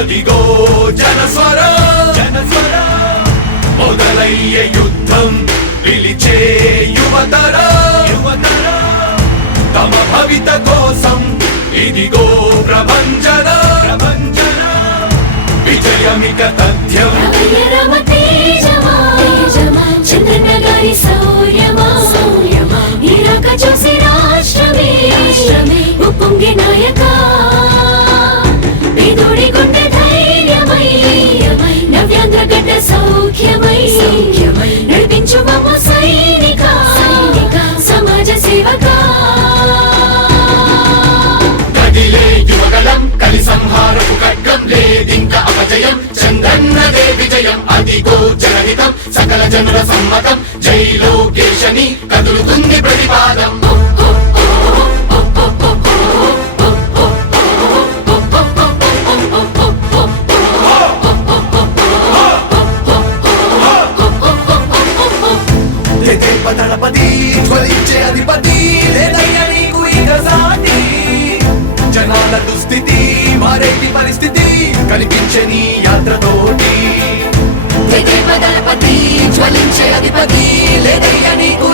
అదిగో జనస్వర. జనస్వర. మొదలయ్యే యుద్ధం పిలిచే యువతర. యువతర. తమ భవిత కోసం ఇదిగో ప్రభంజన. ప్రభంజన. విజయమిక తథ్యం. శౌర్యమా శౌర్యమా చూసి రాష్ట్రమే. రాష్ట్రమే. ఉప్పొంగే నాయక. పేదోడి జయం అపజయం చంద్రన్నదే విజయం అదిగో జనహితం సకల జనుల సమ్మతం జై లోకేశని కదులుతుంది ప్రతిపాదం దళపతి జ్వలించే అధిపతి లేదయ్యా నీకు ఈ గజా పరిస్థితి కనిపించే నీ యాత్రతోటి దళపతి జ్వలించే అధిపతి లేదయ్య నీకు